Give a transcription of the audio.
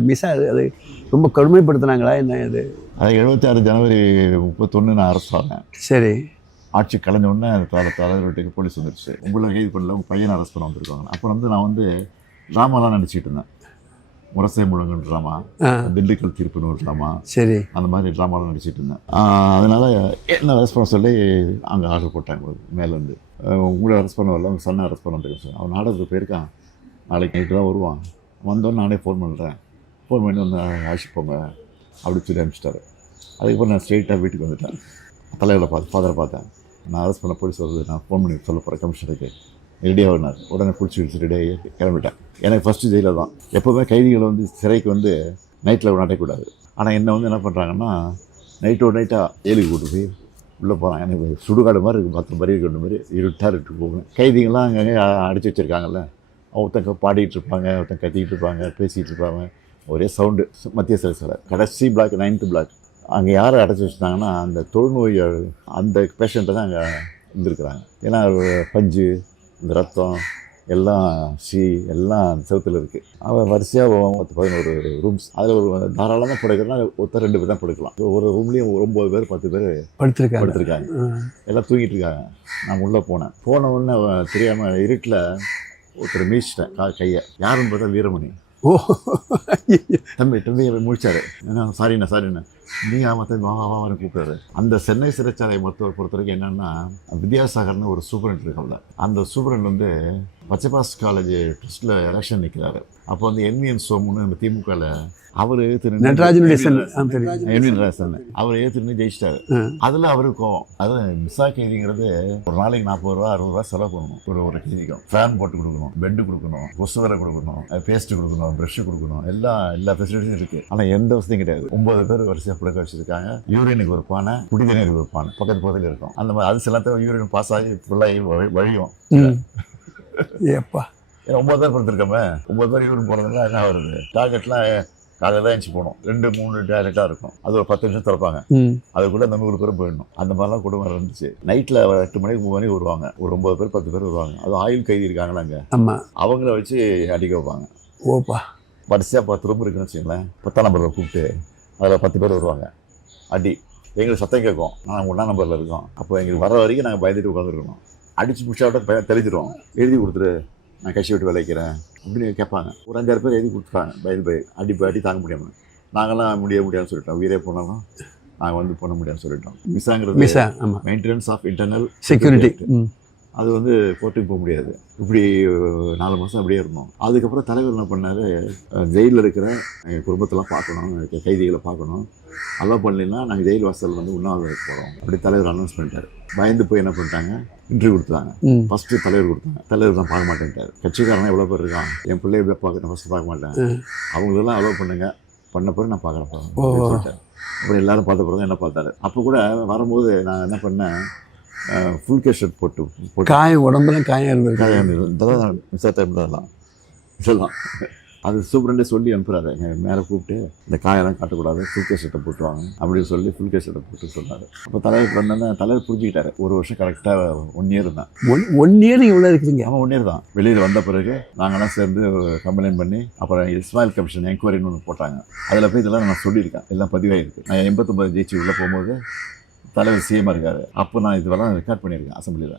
Miss அது ரொம்ப கொடுமைப்படுத்தினாங்களா என்ன இது? அது 76 ஜனவரி 31 நான் அரெஸ்ட் ஆனேன். சரி. ஆட்சி கலைஞ்ச உடனே தலைவர் வீட்டுக்கு போலீஸ் வந்துடுச்சு. உங்களை கைது பண்ணல, உங்கள் பையனை அரெஸ்ட் பண்ண வந்திருக்காங்க. அப்போ நான் ட்ராமாலாம் நடிச்சிட்டு இருந்தேன். முரசை முழங்குன்னு ட்ராமா, திண்டுக்கல் தீர்ப்புன்னு ஒரு ட்ராமா, சரி, அந்த மாதிரி ட்ராமாலாம் நடிச்சிட்டு இருந்தேன். அதனால் என்ன அரெஸ்ட் பண்ண சொல்லி அங்கே ஆர்டர் போட்டாங்க மேலேருந்து. உங்களை அரெஸ்ட் பண்ண வரல, உங்கள் சன்னை அரெஸ்ட் பண்ண வந்துருக்கேன் சார். அவன் நாடகத்துக்கு போயிருக்கான், நாளைக்கு நைட்டு தான் வருவான், வந்தோன்னு நானே ஃபோன் பண்ணுறேன், ஃபோன் பண்ணி வந்து அழைச்சிட்டு போங்க அப்படி சொல்லி அனுப்பிச்சிட்டாரு. அதுக்கப்புறம் நான் ஸ்ட்ரெயிட்டாக வீட்டுக்கு வந்துட்டேன். தலைவரை ஃபாதரை பார்த்தேன். நான் அரெஸ்ட் பண்ண போலீஸ் வருது, நான் ஃபோன் பண்ணி சொல்ல போகிறேன் கமிஷனருக்கு, ரெடியாகினார். உடனே பிடிச்சி வச்சு ரெடியாகி கிளம்பிட்டேன். எனக்கு ஃபஸ்ட்டு ஜெயிலில் தான். எப்போவுமே கைதிகளை சிறைக்கு நைட்டில் நடக்கக்கூடாது. ஆனால் என்னை என்ன பண்ணுறாங்கன்னா, நைட்டோட நைட்டாக ஏழுக்கு கூட்டு போய் உள்ளே போகிறாங்க. எனக்கு சுடுகாடு மாதிரி இருக்குது, 10 பறி கொண்டு மாதிரி இருட்டாக இருக்கு போவேன். கைதிகள்லாம் அங்கங்கே அடிச்சு வச்சுருக்காங்கல்ல, ஒருத்தங்க பாடிட்டு இருப்பாங்க, ஒருத்தங்க கத்திக்கிட்டு இருப்பாங்க, பேசிகிட்டு இருப்பாங்க, ஒரே சவுண்டு. மத்திய சிறை கடைசி பிளாக் 9th பிளாக். அங்கே யாரை அடைச்சி வச்சுட்டாங்கன்னா, அந்த தொழுநோய் அந்த பேஷண்ட்டை தான் அங்கே இருந்திருக்கிறாங்க. ஏன்னா பஞ்சு, இந்த ரத்தம் எல்லாம் எல்லாம் அந்த செவத்தில் இருக்குது. அவன் வரிசையாக 11 ரூம்ஸ், அதில் ஒரு தாராளமாக படுக்கிறதுனா ஒருத்தர் 2 பேர் தான் படுக்கலாம். ஒரு ரூம்லேயும் 9 பேர் 10 பேர் படுத்துருக்காங்க. எல்லாம் தூங்கிட்டு இருக்காங்க. நான் உள்ளே போன உடனே தெரியாமல் இருட்டில் ஒருத்தர் மீச்சிட்டேன் கையை. யாருன்னு பார்த்தா வீரமணி. ஓ, தம்பி முடிச்சாரு. ஏன்னா சாரிண்ணா நீ ஆமாம் வாவான்னு கூப்பிட்டாரு. அந்த சென்னை சிறைச்சாலை பொறுத்த வரைக்கும் என்னன்னா, வித்யாசாகர்னு ஒரு சூப்பரண்ட் இருக்காங்க. அந்த சூப்பரண்ட் பச்சைபாஸ் காலேஜ் ட்ரஸ்ட்டில் எலெக்ஷன் நிற்கிறாரு. அப்போ என்விஎன் சோமுன்னு நம்ம திமுகவில் அவர் நடராஜனுடைய அவர் ஏற்றுன்னு ஜெயிச்சிட்டாரு. அதில் அவருக்கும் அது மிஸ்ஸா கைதிங்கிறது ஒரு நாளைக்கு 40 ரூபா 60 ரூபா செலவு பண்ணணும். ஒரு கைதிக்கும் ஃபேன் போட்டு கொடுக்கணும், பெட்டு கொடுக்கணும், கொசுவரை கொடுக்கணும், பேஸ்ட்டு கொடுக்கணும், ப்ரஷ்ஷு கொடுக்கணும், எல்லா ஃபெசிலிட்டியும் இருக்குது. ஆனால் எந்த வசதியும் கிடையாது. 9 பேர் வரிசையாக புழக்க வச்சுருக்காங்க. யூரினுக்கு ஒரு பானை, குடிதண்ணீருக்கு ஒரு பானை பக்கத்தில் இருக்கும். அந்த மாதிரி அது சிலத்தையும் யூரின் பாஸ் ஆகி ஃபுல்லாகி வழியும். ஏப்பா, 9 பேர் கொடுத்துருக்கோமே, 9 பேர் யூரின் போனதுலாம் என்ன வருது? டார்கெட்லாம் காலையில் தான் எழுச்சி போகணும். 2-3 டேரக்டாக இருக்கும். அது ஒரு 10 நிமிஷம் திறப்பாங்க. அதுக்குள்ளே அந்த 100 பேரும் போயிடணும். அந்த மாதிரிலாம் குடும்பம் இருந்துச்சு. நைட்டில் 8 மணிக்கு 3 மணிக்கு வருவாங்க. ஒரு 9 பேர் 10 பேர் வருவாங்க. அது ஆயுள் கைதி இருக்காங்களா அங்கே, அவங்கள வச்சு அடிக்க வைப்பாங்க. ஓப்பா, வரிசையாக 10 ரூம் இருக்குன்னு வச்சுங்களேன். 10ஆம் நம்பரில் கூப்பிட்டு அதில் 10 பேர் வருவாங்க. அடி எங்களுக்கு சத்தம் கேட்கும். நாங்கள் 1ஆம் நம்பரில் இருக்கோம். அப்போ எங்களுக்கு வர வரைக்கும் நாங்கள் பயந்துட்டு உட்காந்துருக்கணும். அடித்து முடிச்சாவிட்ட தெளிஞ்சிடும். எழுதி கொடுத்துரு, நான் கட்சி விட்டு விளைக்கிறேன் அப்படின்னு கேட்பாங்க. ஒரு 5-6 பேர் எழுதி கொடுத்துருவாங்க. பயந்து அடி தாங்க முடியாமல். நாங்களாம் முடியாதுன்னு சொல்லிட்டோம். வீரே போனாலும் நாங்கள் பண்ண முடியாதுன்னு சொல்லிட்டோம். மிஸ்ஸாங்கிறது மெயின்டெனன்ஸ் ஆஃப் இன்டர்னல் செக்யூரிட்டி. அது கோர்ட்டுக்கு போக முடியாது. இப்படி 4 மாதம் அப்படியே இருந்தோம். அதுக்கப்புறம் தலைவர் என்ன பண்ணார், ஜெயிலில் இருக்கிற எங்கள் குடும்பத்தெல்லாம் பார்க்கணும், கைதிகளை பார்க்கணும், அலோவ் பண்ணலைன்னா நாங்கள் ஜெயில் வாசல் உண்ணாவிரதம் போகிறோம் அப்படி தலைவர் அனௌன்ஸ் பண்ணிட்டார். பயந்து போய் என்ன பண்ணிட்டாங்க, இன்டர்வியூ கொடுத்தாங்க. ஃபஸ்ட்டு தலைவர் கொடுத்தாங்க. தலைவர் தான் பார்க்க மாட்டேன்ட்டார். கட்சிக்காரனா எவ்வளோ பேர் இருக்கான், என் பிள்ளைய எப்படி பார்க்க ஃபஸ்ட்டு பார்க்க மாட்டேன், அவங்களெல்லாம் அலோவ் பண்ண பிறகு நான் பார்க்குறேன் சொல்லிட்டேன். அப்புறம் எல்லாரும் பார்த்த பிறகு என்ன பார்த்தாரு. அப்போ கூட வரும்போது நான் என்ன பண்ணேன், ஃபுல் கேஸ் ஷர்ட் போட்டு காயம் உடம்புலாம் காயம் இதெல்லாம் இதெல்லாம் அது சூப்பரண்டே சொல்லி அனுப்புகிறாரு. மேலே கூப்பிட்டு இந்த காயெல்லாம் காட்டக்கூடாது, ஃபுல் கேஸ் ஷர்ட்டை போட்டுவாங்க அப்படின்னு சொல்லி ஃபுல் கேஸ் ஷர்ட்டை போட்டு சொன்னார். அப்போ தலைவர் வந்தோன்னே தலைவர் புரிஞ்சுக்கிட்டாரு. 1 வருஷம் கரெக்டாக 1 இயர் தான். 1 இயர் இவ்வளோ இருக்குதுங்க. ஆமாம், 1 இயர் தான். வெளியில் வந்த பிறகு நாங்கள்லாம் சேர்ந்து கம்ப்ளைண்ட் பண்ணி அப்புறம் இஸ்மாயில் கமிஷன் என்கொயரின்னு ஒன்று போட்டாங்க. அதில் போய் இதெல்லாம் நான் சொல்லியிருக்கேன், எல்லாம் பதிவாகிருக்கு. நான் 89 ஜெயிச்சு உள்ளே போகும்போது தலைவர் சிஎம்மாக இருக்கார். அப்போ நான் இதெல்லாம் ரெக்கார்ட் பண்ணியிருக்கேன் அசம்பிளியில்.